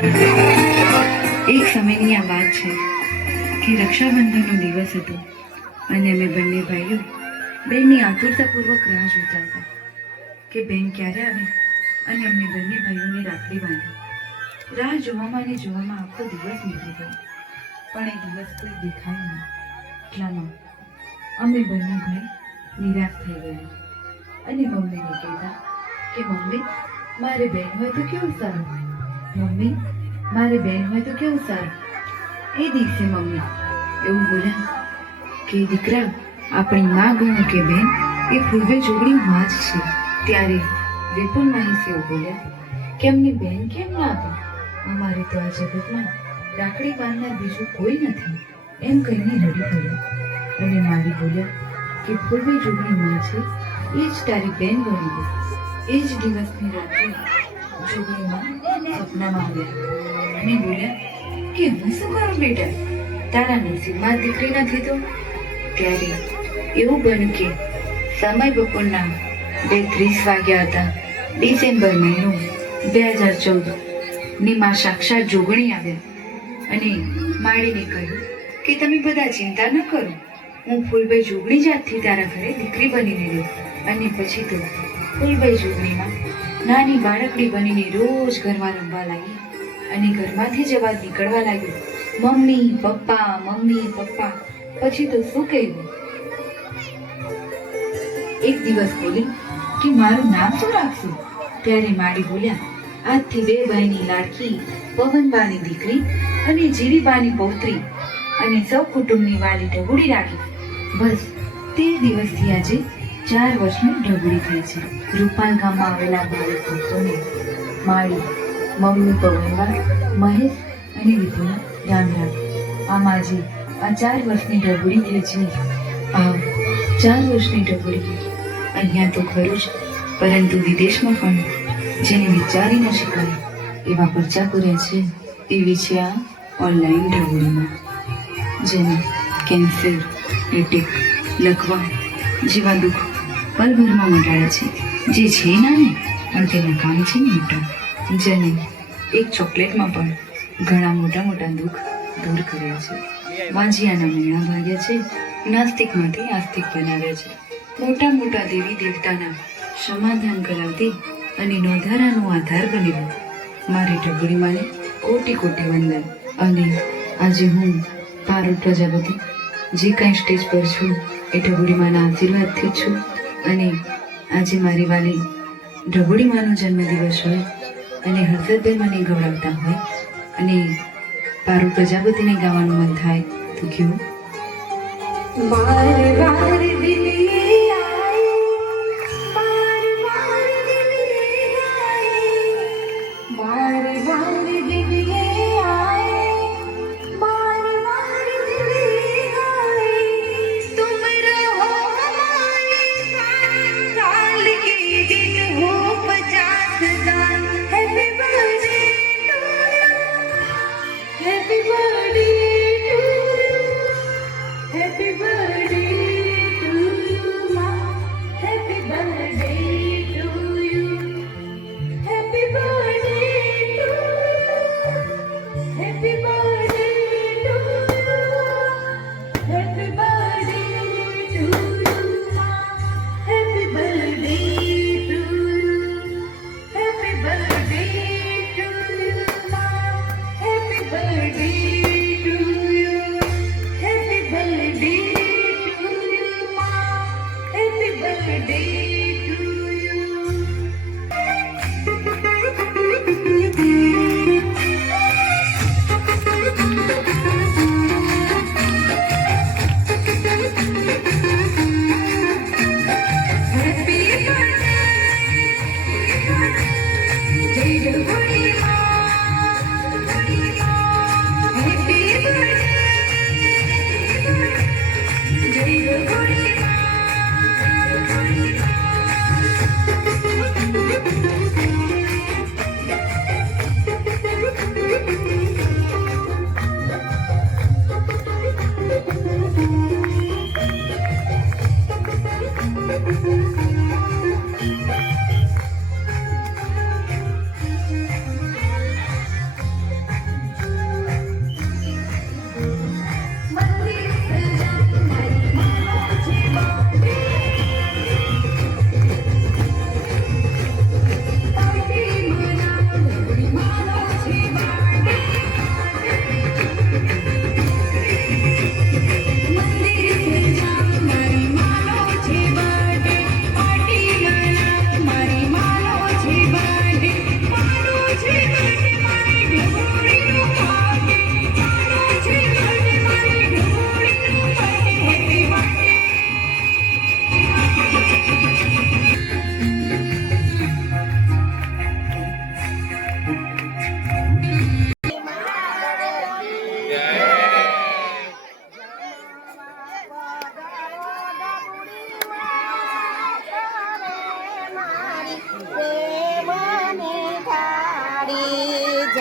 એક સમયની આ વાત છે કે રક્ષાબંધનનો દિવસ હતો અને અમે બંને ભાઈઓ બેનની આતુરતાપૂર્વક રાહ જોતા હતા કે બહેન ક્યારે આવે અને અમને બંને ભાઈઓને રાખડી બાંધી. રાહ જોવામાં અને જોવામાં આખો દિવસ નીકળી ગયો. પણ એ દિવસ કોઈ દેખાય નહીં. એટલામાં અમે બંને ભાઈ નિરાશ થઈ ગયા અને મમ્મીને કહેતા કે મમ્મી, મારે બહેન હોય તો કેવું સારું? મમ્મી, મારે બેન હોય તો કેવું સારું? એ દિવસે મમ્મી એવું બોલ્યા કે, દીકરા, આપણી માં ગણો કે બેન એ પૂર્વે જોગણી માં જ છે. ત્યારે વિપુલ એવું બોલ્યા કે, એમની બેન કેમ ના આપે અમારે તો આ જગતમાં રાખડી બાંધનાર બીજું કોઈ નથી. એમ કહીને રડી પડ્યો. અને મારી બોલ્યા કે, પૂર્વે જોગણી માં છે, એ જ તારી બેન ગઈ. એ જ દિવસની રાત્રે જોગણીમાં સપનામાં આવ્યા અને બોલ્યા કે હું શું કરું બેટા? તારા નસીબમાં દીકરી નથી તો? ત્યારે એવું બન્યું કે સમય બપોરના બે ત્રીસ વાગ્યા હતા. ડિસેમ્બર મહિનો બે હજાર ચૌદની માં સાક્ષાત જોગણી આવ્યા અને માળીને કહ્યું કે, તમે બધા ચિંતા ન કરો. હું ફૂલભાઈ જોગણી જાતથી તારા ઘરે દીકરી બની રહ્યો અને પછી તો ફૂલભાઈ જોગણીમાં નાની બાળકડી બનીને રોજ ઘરમાં રમવા લાગી અને ઘરમાંથી જ અવાજ નીકળવા લાગ્યો, મમ્મી, પપ્પા મમ્મી, પપ્પા. પછી તો શું કહેવું એક દિવસ બોલી, કે મારું નામ શું રાખશું? ત્યારે માડી બોલ્યા, આજથી બે ભાઈની લાડકી, પવનબાની દીકરી અને જીરીબાની પૌત્રી અને સૌ કુટુંબની વાલી ઢગુડી રાખી. બસ તે દિવસથી આજે ચાર વર્ષની ઢબુડી થઈ છે. રૂપાલ ગામમાં આવેલા બાળક ભક્તોને માળી, મમ્મી પવનબા મહેશ અને વિપુલા રામ રામ આમ આજે આ ચાર વર્ષની ઢબુડી થઈ છે. આ ચાર વર્ષની ઢબુડી અહીંયા તો ખરું જ, પરંતુ વિદેશમાં પણ જેને વિચારી ન શકાય એવા પરચા કર્યા છે એવી છે આ ઓનલાઈન ઢબુડીમાં જેને કેન્સર એટેક લખવા જેવા દુઃખ પલભરમાં મટાડે છે. જે છે નાની પણ તેના કામ છે મોટા. જેને એક ચોકલેટમાં પણ ઘણા મોટા મોટા દુઃખ દૂર કર્યા છે. વાંજિયાના મીણા ભાગ્યા છે, નાસ્તિકમાંથી આસ્તિક બનાવ્યા છે. મોટા મોટા દેવી દેવતાના સમાધાન કરાવતી અને નોંધારાનો આધાર બનેલો મારી ઢબુડીમાંને કોટી કોટી વંદન. અને આજે હું પારુલ પ્રજાપતિ, જે કાંઈ સ્ટેજ પર છું, એ ઢબુડીમાંના આશીર્વાદથી છું. અને આજે મારી વાલી ઢબુડીમાંનો જન્મદિવસ હોય અને હર્ષદભાઈ મને ગૌરવતા હોય અને પારુલ પ્રજાપતિને ગાવાનું મન થાય તો કેવું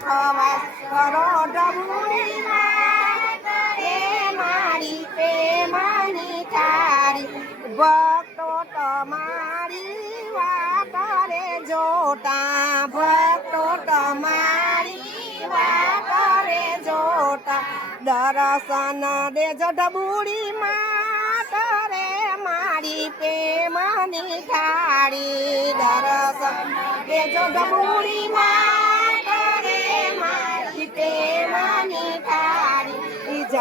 થાળી મુખવાસ કરો ડબુડી માં મારી પ્રેમની થાળી. ભક્તો તમારી વાત રે જોતા ભક્તો તમારી વાત રે જોતા દર્શન દેજો ડબુડી માં કરે મારી પ્રેમની થાળી દર્શન દેજો ડબુડી માં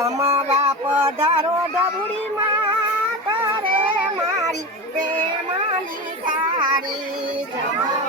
જમવા પધારો ડબુડી માં કરે મારી પ્રેમાની તારી જમવા